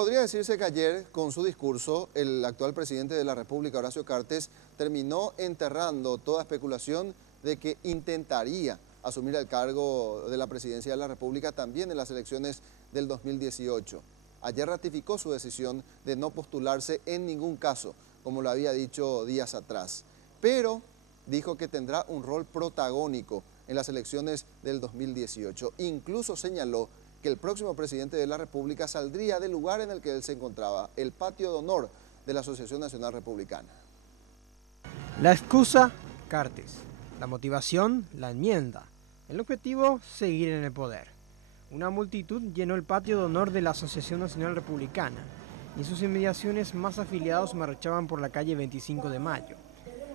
podría decirse que ayer, con su discurso, el actual presidente de la República, Horacio Cartes, terminó enterrando toda especulación de que intentaría asumir el cargo de la presidencia de la República también en las elecciones del 2018. Ayer ratificó su decisión de no postularse en ningún caso, como lo había dicho días atrás, pero dijo que tendrá un rol protagónico en las elecciones del 2018. Incluso señaló que el próximo presidente de la República saldría del lugar en el que él se encontraba, el patio de honor de la Asociación Nacional Republicana. La excusa, Cartes. La motivación, la enmienda. El objetivo, seguir en el poder. Una multitud llenó el patio de honor de la Asociación Nacional Republicana y en sus inmediaciones más afiliados marchaban por la calle 25 de Mayo.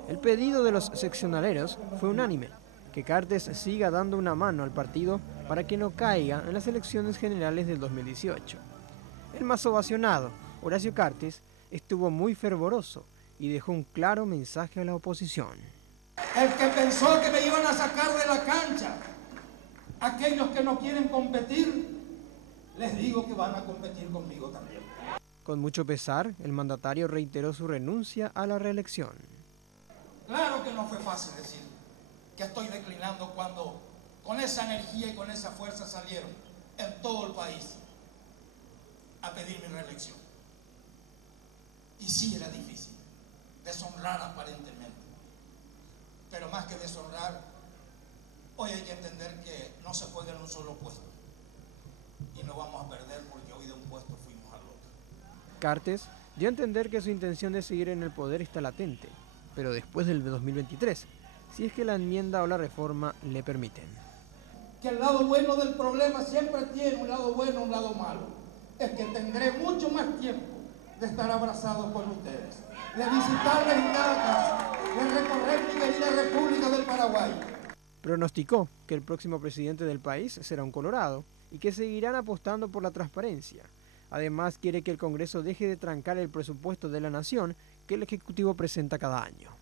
El pedido de los seccionaleros fue unánime, que Cartes siga dando una mano al partido para que no caiga en las elecciones generales del 2018. El más ovacionado, Horacio Cartes, estuvo muy fervoroso y dejó un claro mensaje a la oposición. El que pensó que me iban a sacar de la cancha, aquellos que no quieren competir, les digo que van a competir conmigo también. Con mucho pesar, el mandatario reiteró su renuncia a la reelección. Claro que no fue fácil decir que estoy declinando cuando con esa energía y con esa fuerza salieron en todo el país a pedir mi reelección. Y sí era difícil, deshonrar aparentemente. Pero más que deshonrar, hoy hay que entender que no se juega en un solo puesto. Y no vamos a perder porque hoy de un puesto fuimos al otro. Cartes dio a entender que su intención de seguir en el poder está latente, pero después del 2023, si es que la enmienda o la reforma le permiten. Que el lado bueno del problema siempre tiene un lado bueno y un lado malo. Es que tendré mucho más tiempo de estar abrazado con ustedes, de visitarles en cada casa, de recorrer mi querida República del Paraguay. Pronosticó que el próximo presidente del país será un colorado y que seguirán apostando por la transparencia. Además, quiere que el Congreso deje de trancar el presupuesto de la nación que el Ejecutivo presenta cada año.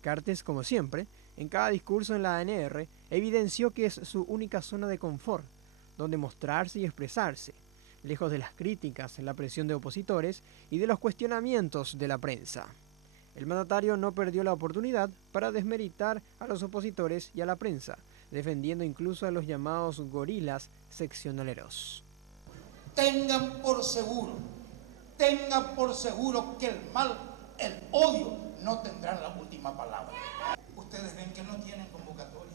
Cartes, como siempre, en cada discurso en la ANR, evidenció que es su única zona de confort, donde mostrarse y expresarse, lejos de las críticas, la presión de opositores y de los cuestionamientos de la prensa. El mandatario no perdió la oportunidad para desmeritar a los opositores y a la prensa, defendiendo incluso a los llamados gorilas seccionaleros. Tengan por seguro que el mal, el odio, no tendrán la última palabra. Ustedes ven que no tienen convocatoria.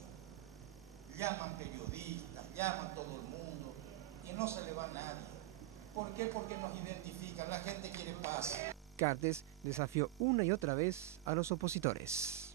Llaman periodistas, llaman todo el mundo y no se le va a nadie. ¿Por qué? Porque nos identifican, la gente quiere paz. Cartes desafió una y otra vez a los opositores.